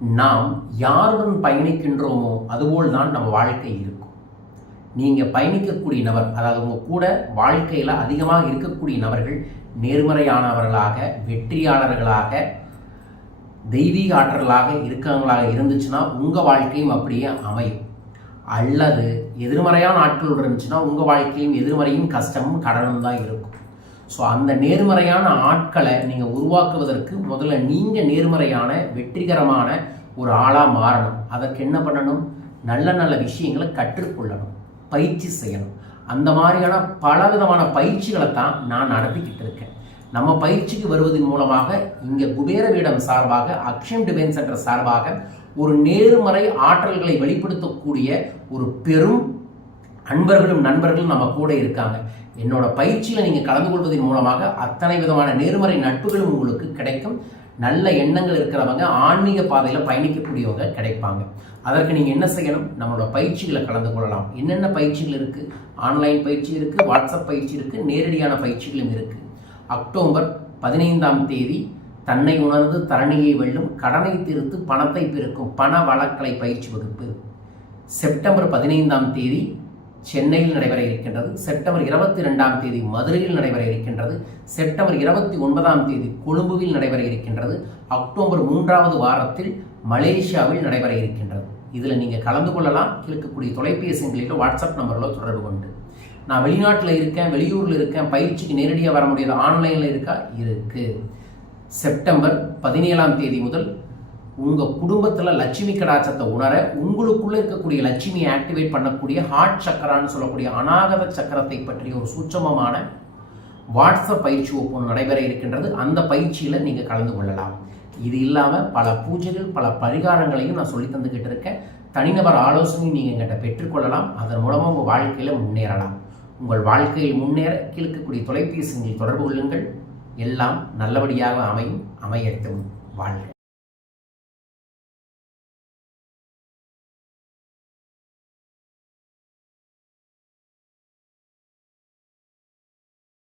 நாம் யாருடன் பயணிக்கின்றோமோ அதுபோல் தான் நம்ம வாழ்க்கை இருக்கும். நீங்கள் பயணிக்கக்கூடிய நபர் அதாவது உங்கள் கூட வாழ்க்கையில் அதிகமாக இருக்கக்கூடிய நபர்கள் நேர்மறையானவர்களாக வெற்றியாளர்களாக தெய்வீக ஆற்றலாக இருக்கிறவங்களாக இருந்துச்சுன்னா உங்கள் வாழ்க்கையும் அப்படியே அமையும். அல்லது எதிர்மறையான ஆட்கள் இருந்துச்சுன்னா உங்கள் வாழ்க்கையும் எதிர்மறையும் கஷ்டமும் கடனும் தான் இருக்கும். ஸோ அந்த நேர்மறையான ஆட்களை நீங்கள் உருவாக்குவதற்கு முதல்ல நீங்கள் நேர்மறையான வெற்றிகரமான ஒரு ஆளாக மாறணும். அதற்கு என்ன பண்ணணும்? நல்ல நல்ல விஷயங்களை கற்றுக்கொள்ளணும். பயிற்சி செய்யணும். அந்த மாதிரியான பலவிதமான பயிற்சிகளை தான் நான் நடத்திக்கிட்டு இருக்கேன். நம்ம பயிற்சிக்கு வருவதன் மூலமாக இங்கே குபேர வீடம் சார்பாக அக்ஷயம் டிவைன் சென்டர் சார்பாக ஒரு நேர்மறை ஆற்றல்களை வெளிப்படுத்தக்கூடிய ஒரு பெரும் அன்பர்களும் நண்பர்களும் நம்ம கூட இருக்காங்க. என்னோட பயிற்சியில் நீங்கள் கலந்து கொள்வதன் மூலமாக அத்தனை விதமான நேர்மறை நட்புகளும் உங்களுக்கு கிடைக்கும். நல்ல எண்ணங்கள் இருக்கிறவங்க ஆன்மீக பாதையில் பயணிக்கக்கூடியவங்க கிடைப்பாங்க. அதற்கு நீங்கள் என்ன செய்யணும்? நம்மளோட பயிற்சிகளை கலந்து கொள்ளலாம். என்னென்ன பயிற்சிகள் இருக்குது ஆன்லைன் பயிற்சி இருக்குது வாட்ஸ்அப் பயிற்சி இருக்குது நேரடியான பயிற்சிகளும் இருக்குது அக்டோபர் பதினைந்தாம் தேதி தன்னை உணர்ந்து தரணியை வெல்லும் கடனை தீர்த்து பணத்தை பெருக்கும் பண வழக்கலை பயிற்சி வகுப்பு. செப்டம்பர் பதினைந்தாம் தேதி சென்னையில் நடைபெற இருக்கின்றது. செப்டம்பர் இருபத்தி ரெண்டாம் தேதி மதுரையில் நடைபெற இருக்கின்றது. செப்டம்பர் இருபத்தி ஒன்பதாம் தேதி கொழும்புவில் நடைபெற இருக்கின்றது. அக்டோபர் மூன்றாவது வாரத்தில் மலேசியாவில் நடைபெற இருக்கின்றது. இதில் நீங்கள் கலந்து கொள்ளலாம். இருக்கக்கூடிய தொலைபேசிகளிலோ வாட்ஸ்அப் நம்பரிலோ தொடர்பு கொண்டு. நான் வெளிநாட்டில் இருக்கேன் வெளியூரில் இருக்கேன் பயிற்சிக்கு நேரடியாக வர முடியாது ஆன்லைனில் இருக்கா? இருக்கு. செப்டம்பர் பதினேழாம் தேதி முதல் உங்கள் குடும்பத்தில் லட்சுமி கடாச்சத்தை உணர உங்களுக்குள்ளே இருக்கக்கூடிய லட்சுமியை ஆக்டிவேட் பண்ணக்கூடிய ஹார்ட் சக்கரான்னு சொல்லக்கூடிய அநாகத சக்கரத்தை பற்றிய ஒரு சூட்சமமான வாட்ஸ்அப் பயிற்சி ஒப்பந்தம் நடைபெற இருக்கின்றது. அந்த பயிற்சியில் நீங்கள் கலந்து கொள்ளலாம். இது இல்லாமல் பல பூஜைகள் பல பரிகாரங்களையும் நான் சொல்லி தந்துக்கிட்டு இருக்கேன். தனிநபர் ஆலோசனையும் நீங்கள் எங்கிட்ட பெற்றுக்கொள்ளலாம் அதன் மூலமாக உங்கள் வாழ்க்கையில் முன்னேறலாம். உங்கள் வாழ்க்கையில் முன்னேற கீழ்க்கக்கூடிய தொலைபேசிகளில் தொடர்பு கொள்ளுங்கள். எல்லாம் நல்லபடியாக அமையும் அமையட்டும். வாழ்க.